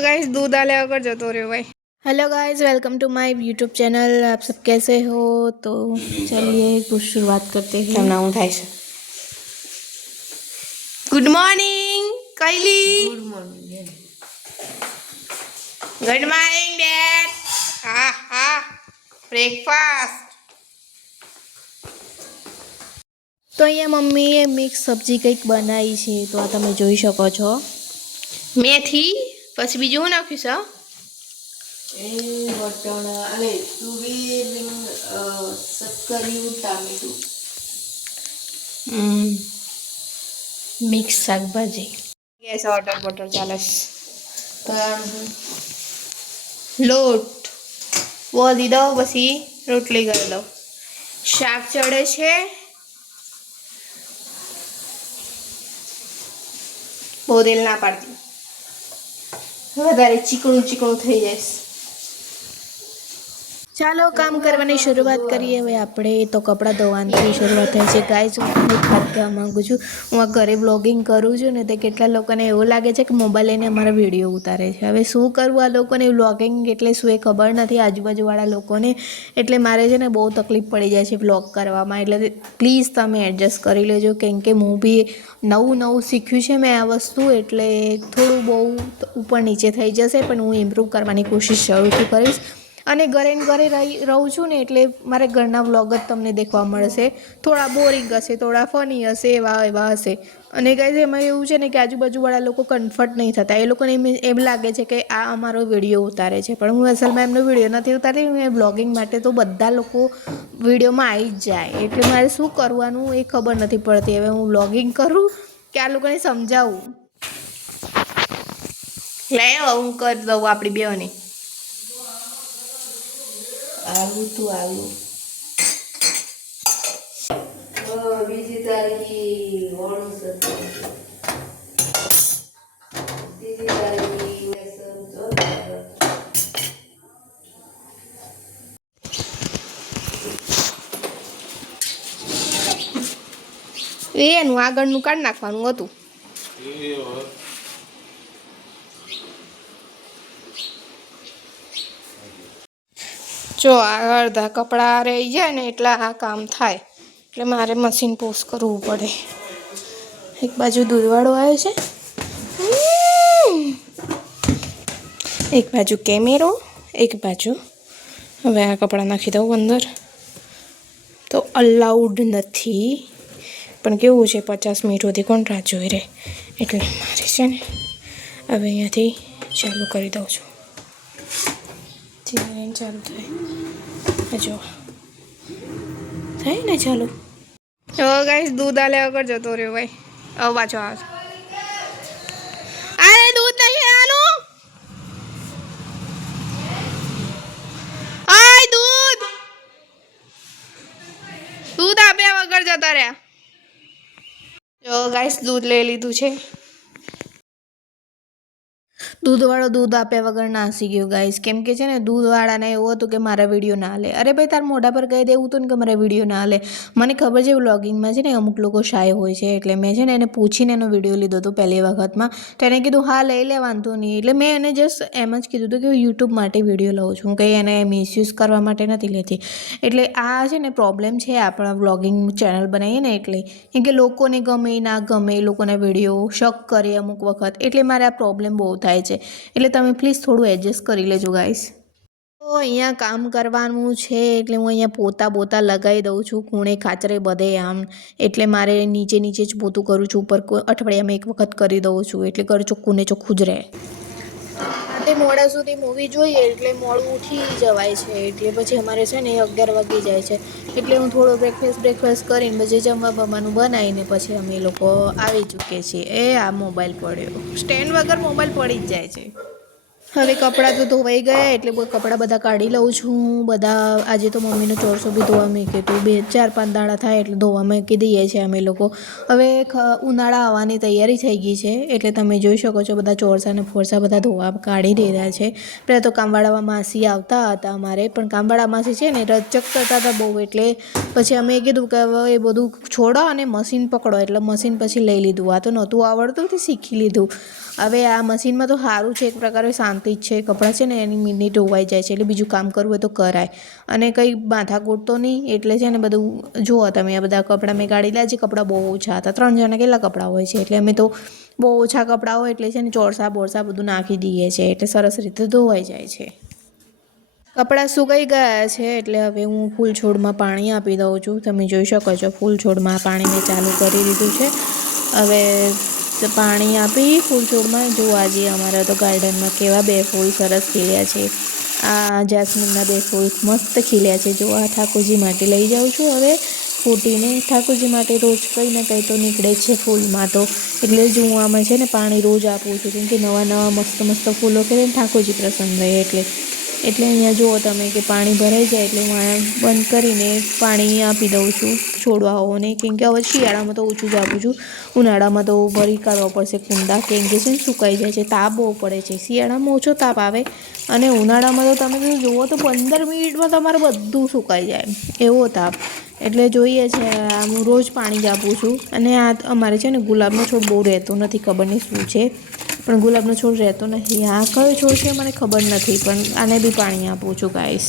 Guys दूध डाले अगर जतो रहे भाई। Hello guys, welcome to my YouTube channel. आप सब कैसे हो? तो चलिए कुछ शुरुआत करते हैं। તમને હું થાય છે? Good morning Kelly. Good morning. Good morning dad. हाँ हाँ, ब्रेकफास्ट। તો અહીંયા મમ્મીએ મિક્સ સબ્જી કંઈક બનાવી છે, તો આ તમે જોઈ શકો છો. મેથી પછી બીજું શું નાખ્યું છે? એ વટાણા અરે તુવેર શક્કરિયું ટામેટું મિક્સ શાકભાજી. ગેસ વોટર બોટર ચાલે છે. લોટ બોલી દો પછી રોટલી કરી દો. શાક ચડે છે. બહુ તેલ ના પાડતી, વધારે ચીકણું ચીકણું થઈ જાય. ચાલો કામ કરવાની શરૂઆત કરીએ હવે આપણે. તો કપડાં ધોવાની શરૂઆત થાય છે. ગાઈસ, હું એક વાત કહેવા માગું છું. હું આ ઘરે બ્લોગિંગ કરું છું ને, તે કેટલા લોકોને એવું લાગે છે કે મોબાઈલ લઈને અમારા વિડીયો ઉતારે છે. હવે શું કરવું આ લોકોને? વ્લોગિંગ એટલે શું એ ખબર નથી આજુબાજુવાળા લોકોને. એટલે મારે છે ને બહુ તકલીફ પડી જાય છે વ્લોગ કરવામાં. એટલે પ્લીઝ તમે એડજસ્ટ કરી લેજો, કેમ કે હું બી નવું શીખ્યું છે મેં આ વસ્તુ. એટલે થોડું બહુ ઉપર નીચે થઈ જશે, પણ હું ઇમ્પ્રૂવ કરવાની કોશિશ જરૂરથી કરીશ. અને ઘરે રહું છું ને, એટલે મારે ઘરના વ્લોગ જ તમને દેખવા મળશે. થોડા બોરિંગ હશે, થોડા ફની હશે, એવા હશે. અને ગાઈઝ, એમાં એવું છે ને કે આજુબાજુવાળા લોકો કમ્ફર્ટ નહીં થતા. એ લોકોને એમ લાગે છે કે આ અમારો વિડીયો ઉતારે છે, પણ હું અસલમાં એમનો વિડીયો નથી ઉતારતી. હું બ્લોગિંગ માટે તો બધા લોકો વિડીયોમાં આવી જ જાય, એટલે મારે શું કરવાનું એ ખબર નથી પડતી. હવે હું બ્લોગિંગ કરું કે આ લોકોને સમજાવું? લે હું કરી દઉં આપણી બેઓની. આલુ તો આલુ બીજી તારીખી વણું છે, ત્રીજી તારીખી લેસન એનું આગળનું કાઢી નાખવાનું હતું. જો આ અડધા કપડાં રહી જાય ને એટલે આ કામ થાય. એટલે મારે મશીન પોસ્ટ કરવું પડે. એક બાજુ દૂધવાળો આવ્યો છે, એક બાજુ કેમેરો, એક બાજુ હવે આ કપડાં નાખી દઉં અંદર. તો અલાઉડ નથી, પણ કેવું છે 50 મિનિટ સુધી કોણ રાહ જોઈ રહે. એટલે મારે છે ને હવે અહીંયાથી ચાલુ કરી દઉં છું. ચાલુ થાય જો થાય ને ચાલુ. હવે ગાઈસ દૂધ આલે વગર જતો રહ્યો ભાઈ. હવે પાછો આવે. અરે દૂધ નહીં આનું. આય દૂધ આપ્યા વગર જતા રહ્યા. જો ગાઈસ દૂધ લઈ લીધું છે. દૂધવાળો દૂધ આપ્યા વગર નાસી ગયો ગાઈસ. કેમ કે છે ને દૂધવાળાને એવું હતું કે મારા વિડીયો ના લે. અરે ભાઈ, તાર મોઢા પર કહી દેવું હતું ને કે મારા વિડીયો ના લે. મને ખબર છે વ્લોગિંગમાં છે ને અમુક લોકો શાય હોય છે, એટલે મેં છે ને એને પૂછીને એનો વિડીયો લીધો હતો પહેલી વખતમાં. તો એને કીધું હા લઈ લે, વાંધો નહીં. એટલે મેં એને જસ્ટ એમ જ કીધું હતું કે હું યુટ્યુબ માટે વિડીયો લઉં છું, કંઈ એને મિસયુઝ કરવા માટે નથી લેતી. એટલે આ છે ને પ્રોબ્લેમ છે આપણા વ્લોગિંગ ચેનલ બનાવીએ ને એટલે. કેમ કે લોકોને ગમે ના ગમે, લોકોના વિડીયો શક કરે અમુક વખત. એટલે મારે આ પ્રોબ્લેમ બહુ થાય છે. એટલે તમે પ્લીઝ થોડું એડજસ્ટ કરી લેજો ગાઈસ. તો અહીંયા કામ કરવાનું છે, એટલે હું અહીંયા પોતા લગાવી દઉં છું ખૂણે ખાચરે બધે આમ. એટલે મારે નીચે જ પોતું કરું છું, ઉપર અઠવાડિયામાં એક વખત કરી દઉં છું, એટલે ઘર ચોખ્ખું ને ચોખ્ખું જ રહે. તે મોડા સુધી મૂવી જોઈએ એટલે મોડું ઉઠી જવાય છે. એટલે પછી અમારે છે ને 11 વાગી જાય છે. એટલે હું થોડો બ્રેકફાસ્ટ કરીને પછી જમવાનું બનાવીને પછી અમે લોકો આવી ચૂકીએ છીએ. આ મોબાઈલ પડ્યો, સ્ટેન્ડ વગર મોબાઈલ પડી જ જાય છે. હવે કપડાં તો ધોવાઈ ગયા એટલે કપડાં બધા કાઢી લઉં છું. બધા આજે તો મમ્મીનો ચોરસો બી ધોવા મૂક્યો હતું. 4-5 દાડા થાય એટલે ધોવા મૂકી દઈએ છીએ અમે લોકો. હવે ઉનાળા આવવાની તૈયારી થઈ ગઈ છે એટલે તમે જોઈ શકો છો બધા ચોરસા ને ફોરસા બધા ધોવા કાઢી દીધા છે. પહેલાં તો કામવાળા માસી આવતા હતા અમારે, પણ કામવાળા માસી છે ને રચક કરતા હતા બહુ, એટલે પછી અમે કીધું કે હવે એ બધું છોડો અને મશીન પકડો, એટલે મશીન પછી લઈ લીધું. આ તો નહોતું આવડતું તે શીખી લીધું. હવે આ મશીનમાં તો સારું છે, એક પ્રકારે શાંતિ જ છે. કપડાં છે ને એની મિનિટ ધોવાઈ જાય છે એટલે બીજું કામ કરવું હોય તો કરાય અને કંઈ માથાકૂટ તો નહીં. એટલે છે ને બધું જુઓ તમે, આ બધા કપડાં મેં કાઢી લ્યા છે. કપડાં બહુ ઓછા હતા, 3 જણા કેટલા કપડાં હોય છે એટલે અમે તો બહુ ઓછા કપડાં હોય એટલે છે ને ચોરસા બોરસા બધું નાખી દઈએ છીએ એટલે સરસ રીતે ધોવાઈ જાય છે. કપડાં સુકાઈ ગયા છે એટલે હવે હું ફૂલ છોડમાં પાણી આપી દઉં છું. તમે જોઈ શકો છો ફૂલ છોડમાં પાણી મેં ચાલુ કરી દીધું છે. હવે પાણી આપી ફૂલ છોડમાં. જો આજે અમારા તો ગાર્ડનમાં કેવા 2 ફૂલ સરસ ખીલ્યા છે. આ જાસ્મિનના 2 ફૂલ મસ્ત ખીલ્યા છે. જો આ ઠાકોરજી માટે લઈ જાઉં છું હવે ફૂટીને. ઠાકોરજી માટે રોજ કંઈ ને કંઈ તો નીકળે છે ફૂલમાં તો, એટલે જ હું આમાં છે ને પાણી રોજ આપું છું, કેમ કે નવા મસ્ત મસ્ત ફૂલો કરીને ઠાકોરજી પ્રસન્ન રહે એટલે અહીંયા જુઓ તમે કે પાણી ભરાઈ જાય એટલે હું આ બંધ કરીને પાણી આપી દઉં છું છોડવાઓને, કેમ કે હવે શિયાળામાં તો ઓછું જ આપું છું. ઉનાળામાં તો ભરી કાઢવા પડશે કુંડા, કેમ કે છે ને સુકાઈ જાય છે. તાપ બહુ પડે છે. શિયાળામાં ઓછો તાપ આવે અને ઉનાળામાં તો તમે જુઓ તો 15 મિનિટમાં તમારે બધું સુકાઈ જાય એવો તાપ. એટલે જોઈએ છે હું રોજ પાણી જ આપું છું. અને આ અમારે છે ને ગુલાબનો છોડ બહુ રહેતો નથી, ખબર નહીં શું છે, પણ ગુલાબનો છોડ રહેતો નથી. આ કયો છોડ છે મને ખબર નથી, પણ આને બી પાણી આપું છું ગાઈસ.